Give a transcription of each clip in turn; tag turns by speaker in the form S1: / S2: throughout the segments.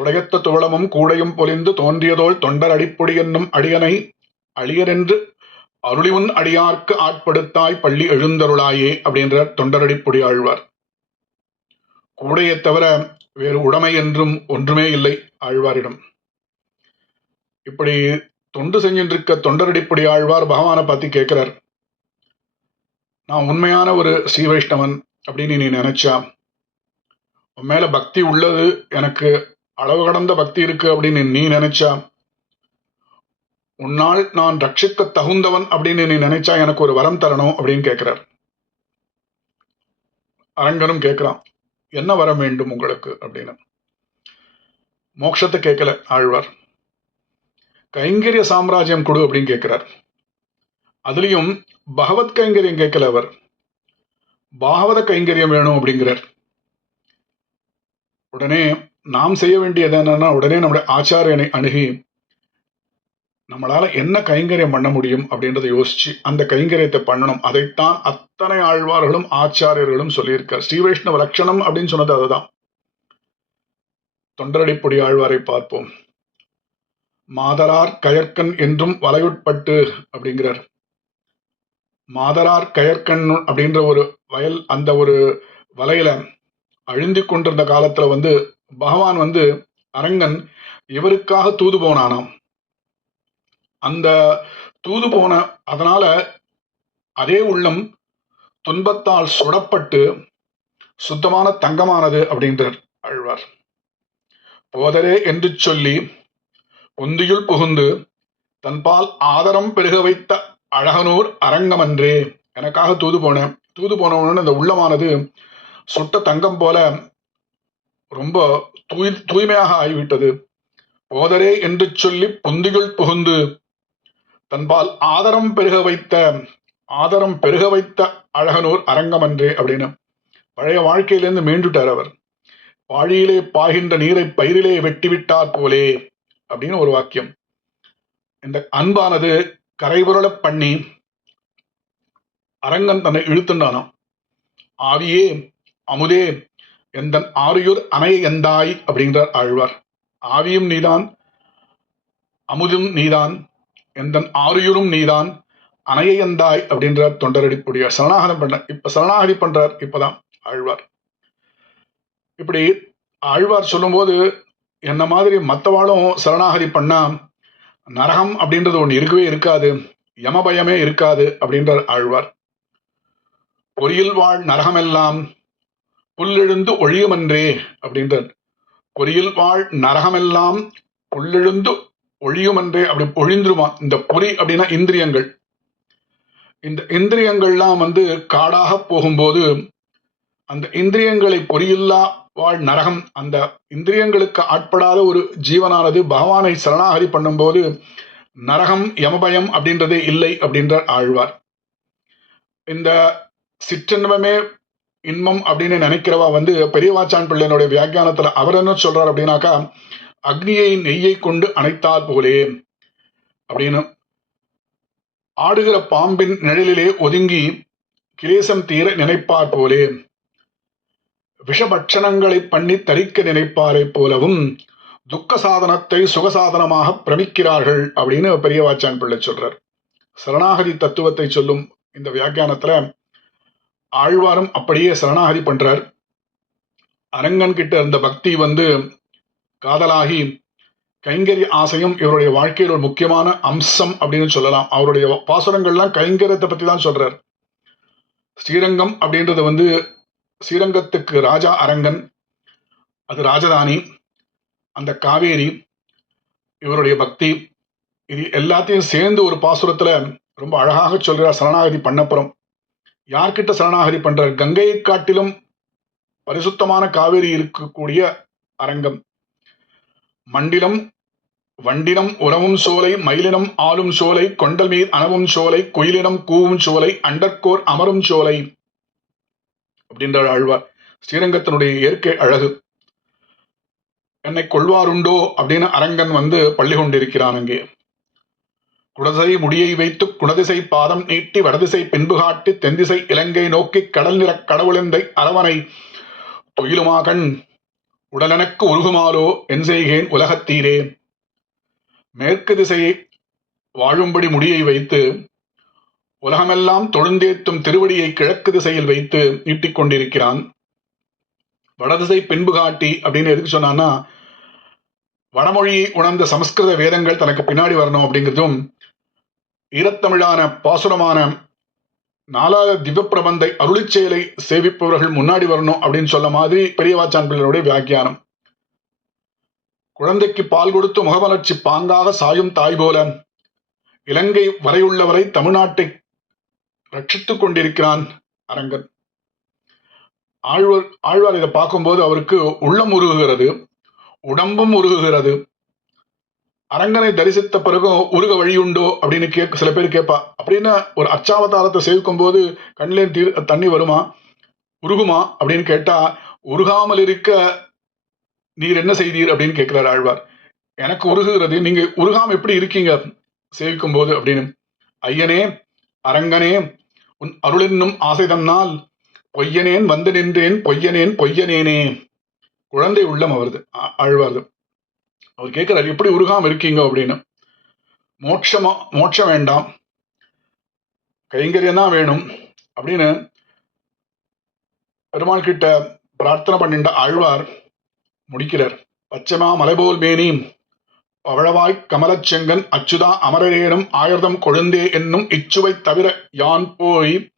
S1: துடையத்த துவளமும் கூடையும் பொலிந்து தோன்றியதோள் தொண்டர் அடிப்பொடி என்னும் அடியனை அழியரென்று அருளிவுன் அடியார்க்கு ஆட்படுத்தாய் பள்ளி எழுந்தருளாயே அப்படின்ற தொண்டரடிப்பொடி ஆழ்வார். கூடையைத் தவிர வேறு உடைமை என்றும் ஒன்றுமே இல்லை ஆழ்வாரிடம். இப்படி தொண்டு செஞ்சின்றிருக்க தொண்டரடிப்படி ஆழ்வார் பகவானை பார்த்து கேட்கிறார் நான் உண்மையான ஒரு ஸ்ரீ வைஷ்ணவன் அப்படின்னு நீ நினைச்சா? உன் மேல பக்தி உள்ளது எனக்கு அளவு கடந்த பக்தி இருக்கு அப்படின்னு நீ நினைச்சா? உன்னால் நான் ரட்சிக்க தகுந்தவன் அப்படின்னு நீ நினைச்சா எனக்கு ஒரு வரம் தரணும் அப்படின்னு கேட்கிறார் அரங்கனும் கேட்கிறான் என்ன வரம் வேண்டும் உங்களுக்கு? அப்படின்னு. மோட்சத்தை கேட்கல ஆழ்வார். கைங்கரிய சாம்ராஜ்யம் கொடு அப்படின்னு கேட்கிறார் அதுலயும் பகவத் கைங்கரியம் கேட்கல அவர். பாகவத கைங்கரியம் வேணும் அப்படிங்கிறார். உடனே நாம் செய்ய வேண்டியது என்னன்னா உடனே நம்முடைய ஆச்சாரியனை அணுகி நம்மளால என்ன கைங்கரியம் பண்ண முடியும் அப்படின்றத யோசிச்சு அந்த கைங்கரியத்தை பண்ணணும். அதைத்தான் அத்தனை ஆழ்வார்களும் ஆச்சாரியர்களும் சொல்லியிருக்கார். ஸ்ரீ வைஷ்ணவ லட்சணம் அப்படின்னு சொன்னது அதுதான். தொண்டரடிப்பொடி ஆழ்வாரை பார்ப்போம். மாதரார் கயற்கண் என்றும் வலையுட்பட்டு அப்படிங்கிறார். மாதரார் கயற்கண் அப்படின்ற ஒரு வயல் அந்த ஒரு வலையில அழிந்து கொண்டிருந்த காலத்துல வந்து பகவான் வந்து அரங்கன் இவருக்காக தூது போனானாம். அந்த தூது போன அதனால அதே உள்ளம் துன்பத்தால் சுடப்பட்டு சுத்தமான தங்கமானது அப்படின்றார் ஆழ்வார். போதரே என்று சொல்லி ஒந்தியுள் புகுந்து தன்பால் ஆதரம் பெருக வைத்த அழகனூர் அரங்கம் அன்றே எனக்காக தூது போனேன் தூது போனவனு அந்த உள்ளமானது சுட்ட தங்கம் போல ரொம்ப தூய் தூய்மையாக ஆகிவிட்டது. போதரே என்று சொல்லி பொந்திகள் புகுந்து தன்பால் ஆதரம் பெருக வைத்த ஆதரம் பெருக வைத்த அழகனூர் அரங்கமன்றே அப்படின்னு. பழைய வாழ்க்கையிலிருந்து மீண்டுட்டார் அவர். வாழியிலே பாய்கின்ற நீரை பயிரிலே வெட்டிவிட்டார் போலே அப்படின்னு ஒரு வாக்கியம். இந்த அன்பானது கரைபுரள பண்ணி அரங்கன் தன்னை இழுத்துண்டானாம். ஆவியே அமுதே எந்தன் ஆரியூர் அணைய எந்தாய்? அப்படிங்கிறார் ஆழ்வார். ஆவியும் நீதான் அமுதும் நீதான் எந்தன் ஆரியூரும் நீதான் அணைய எந்தாய்? அப்படின்றார் தொண்டரடிப்புடைய சரணாகதம் பண்ண இப்ப சரணாகதி பண்றார் இப்பதான் ஆழ்வார். இப்படி ஆழ்வார் சொல்லும்போது என்ன மாதிரி மற்றவாளும் சரணாகதி பண்ணா நரகம் அப்படின்றது ஒன்று இருக்கவே இருக்காது யமபயமே இருக்காது அப்படின்றார் ஆழ்வார். பொறியில் வாழ் நரகமெல்லாம் புல்லெழுந்து ஒழியுமன்றே அப்படின்றார். பொறியில் வாழ் நரகமெல்லாம் புல்லெழுந்து ஒழியுமன்றே அப்படி ஒழிந்துருமா? இந்த பொறி அப்படின்னா இந்திரியங்கள். இந்த இந்திரியங்கள்லாம் வந்து காடாக போகும்போது அந்த இந்திரியங்களை பொறியில்லா வாழ் நரகம் அந்த இந்திரியங்களுக்கு ஆட்படாத ஒரு ஜீவனானது பகவானை சரணாகதி பண்ணும்போது நரகம் யமபயம் அப்படின்றதே இல்லை அப்படின்றார் ஆழ்வார். இந்த சிற்றென்பமே இன்பம் அப்படின்னு நினைக்கிறவா வந்து பெரியவாச்சான் பிள்ளையனுடைய வியாக்கியானத்துல அவர் என்ன சொல்றார் அப்படின்னாக்கா அக்னியை நெய்யை கொண்டு அணைத்தார் போலே அப்படின்னு ஆடுகிற பாம்பின் நிழலிலே ஒதுங்கி கிரேசம் தீர நினைப்பார் போலே. விஷபட்சணங்களை பண்ணி தரிக்க நினைப்பாரை போலவும் துக்க சாதனத்தை சுகசாதனமாக பிரமிக்கிறார்கள் அப்படின்னு பெரியவாச்சான் பிள்ளை சொல்றார். சரணாகதி தத்துவத்தை சொல்லும் இந்த வியாக்கியானத்துல ஆழ்வாரும் அப்படியே சரணாகதி பண்றார். அரங்கன் கிட்ட இருந்த பக்தி வந்து காதலாகி கைங்கரிய ஆசையும் இவருடைய வாழ்க்கையில் ஒரு முக்கியமான அம்சம் அப்படின்னு சொல்லலாம். அவருடைய பாசுரங்கள்லாம் கைங்கரியத்தை பத்தி தான் சொல்றார். ஸ்ரீரங்கம் அப்படின்றது வந்து ஸ்ரீரங்கத்துக்கு ராஜா அரங்கன் அது ராஜதானி அந்த காவேரி இவருடைய பக்தி இது எல்லாத்தையும் சேர்ந்து ஒரு பாசுரத்துல ரொம்ப அழகாக சொல்கிறார் சரணாகதி பண்ணப்புறம். யார்கிட்ட சரணாகதி பண்றார்? கங்கையை காட்டிலும் பரிசுத்தமான காவேரி இருக்கக்கூடிய அரங்கம். மண்டிலம் வண்டினம் உறவும் சோலை மயிலினம் ஆளும் சோலை கொண்டல் மீது அணவும் சோலை குயிலினம் கூவும் சோலை அண்டர்கோர் அமரும் சோலை அப்படின்றார் ஆழ்வார். ஸ்ரீரங்கத்தினுடைய இயற்கை அழகு. என்னை கொள்வாருண்டோ அப்படின்னு அரங்கன் வந்து பள்ளி கொண்டிருக்கிறான் அங்கே. குடதிசை முடியை வைத்து குணதிசை பாதம் நீட்டி வடதிசை பின்பு காட்டி தென்திசை இலங்கை நோக்கி கடல் நிற கடவுளெந்தை அரவனை துயிலுமாகண் உடலனுக்கு உருகுமாலோ என் செய்கேன் உலகத்தீரே மேற்கு திசையை வாழும்படி முடியை வைத்து உலகமெல்லாம் தொழுந்தேத்தும் திருவடியை கிழக்கு திசையில் வைத்து நீட்டிக் கொண்டிருக்கிறான். வடதிசை பின்பு காட்டி அப்படின்னு எதுக்கு சொன்னான்னா வடமொழியை உணர்ந்த சமஸ்கிருத வேதங்கள் தனக்கு பின்னாடி வரணும் அப்படிங்கிறதும் ஈரத்தமிழான பாசுரமான நாலாவது திவ்ய பிரபந்தை சேவிப்பவர்கள் முன்னாடி வரணும் அப்படின்னு சொல்ல மாதிரி பெரியவாச்சான் பிள்ளைகளுடைய வியாக்கியானம். குழந்தைக்கு பால் கொடுத்து முகமலர்ச்சி பாங்காக சாயும் தாய் போல இலங்கை வரையுள்ளவரை தமிழ்நாட்டை ரட்சித்துக் கொண்டிருக்கிறான் அரங்கன். ஆழ்வார் ஆழ்வார் இதை பார்க்கும்போது அவருக்கு உள்ளம் உருகுகிறது உடம்பும் உருகுகிறது அரங்கனை தரிசித்த பிறகும் உருக வழியுண்டோ அப்படின்னு கேட்க சில பேர் கேட்பா. அப்படின்னு ஒரு அச்சாவதாரத்தை சேவிக்கும் போது கண்ணிலே தீர் தண்ணி வருமா? உருகுமா? அப்படின்னு கேட்டா உருகாமல் இருக்க நீர் என்ன செய்தீர்? அப்படின்னு கேட்கிறார் ஆழ்வார். எனக்கு உருகுகிறது நீங்க உருகாம எப்படி இருக்கீங்க? சேவிக்கும் போது அப்படின்னு. ஐயனே அரங்கனே உன் அருளென்னும் ஆசை தன்னால் பொய்யனேன் வந்து நின்றேன் பொய்யனேன் பொய்யனேனே. குழந்தை உள்ளம் அவரது ஆ- ஆழ்வார்து அவர் கேட்கிறார் எப்படி உருகாம இருக்கீங்க? அப்படின்னு. மோட்சமா மோட்சம் வேண்டாம். கைங்கரியம் தான் வேணும். அப்படின்னு பெருமாள் கிட்ட பிரார்த்தனை பண்ணிட்ட ஆழ்வார் முடிக்கிறார். பச்சைமா மலைபோல் மேனி பவழவாய் கமலச்செங்கன் அச்சுதா அமரரேனும் ஆயுர்தம் கொழுந்தே என்னும் இச்சுவை தவிர யான் போய்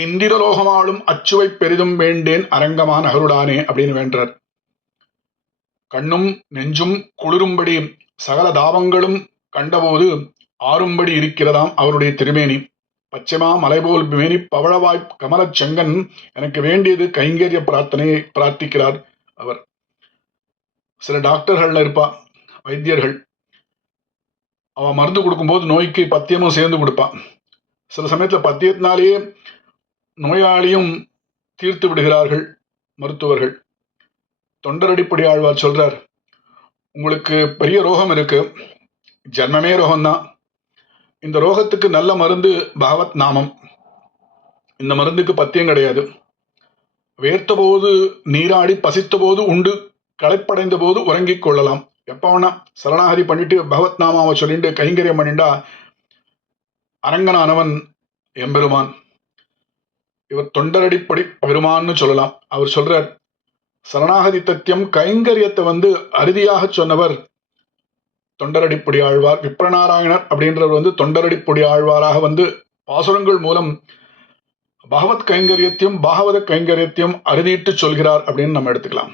S1: இந்திரலோகமாளும் அச்சுவை பெரிதும் வேண்டேன் அரங்கமா அகருடானே அப்படின்னு வேண்டார் கண்ணும் நெஞ்சும் குளிரும்படி சகல தாபங்களும் கண்டபோது ஆறும்படி இருக்கிறதாம் அவருடைய திருமேனி. பச்சைமா மலைபோல் மேனி பவழவாய் கமலச் செங்கன் எனக்கு வேண்டியது கைங்கரிய பிரார்த்தனையை பிரார்த்திக்கிறார் அவர். சில டாக்டர்கள் இருப்பா வைத்தியர்கள். அவ மருந்து கொடுக்கும்போது நோய்க்கு பத்தியமும் சேர்ந்து கொடுப்பான் சில சமயத்தில் பத்தியத்தினாலேயே நோயாளியும் தீர்த்து விடுகிறார்கள் மருத்துவர்கள். தொண்டரடிப்படி ஆழ்வார் சொல்றார் உங்களுக்கு பெரிய ரோகம் இருக்கு. ஜன்மமே ரோகம்தான். இந்த ரோகத்துக்கு நல்ல மருந்து பகவத் நாமம். இந்த மருந்துக்கு பத்தியம் கிடையாது. வேர்த்த போது நீராடி பசித்த போது உண்டு களைப்படைந்த போது உறங்கிக் கொள்ளலாம். எப்போ வேணா சரணாகதி பண்ணிட்டு பகவத் நாமாவை சொல்லிட்டு கைங்கரியம் பண்ணிண்டா அரங்கனானவன் எம்பெருமான். இவர் தொண்டரடிப்படி பெருமான்னு சொல்லலாம். அவர் சொல்றார் சரணாகதி தத்தியம் கைங்கரியத்தை வந்து அறுதியாக சொன்னவர். தொண்டரடிப்பொடி ஆழ்வார் விப்ரநாராயணர் அப்படின்றவர் வந்து தொண்டரடிப்பொடி ஆழ்வாராக வந்து பாசுரங்கள் மூலம் பகவத் கைங்கரியத்தையும் பாகவத கைங்கரியத்தையும் அறுதிட்டு சொல்கிறார் அப்படின்னு நம்ம எடுத்துக்கலாம்.